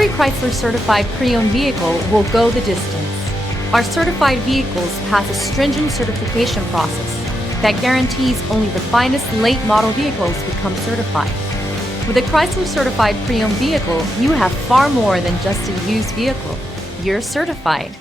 Every Chrysler certified pre-owned vehicle will go the distance. Our certified vehicles pass a stringent certification process that guarantees only the finest late model vehicles become certified. With a Chrysler certified pre-owned vehicle, you have far more than just a used vehicle. You're certified.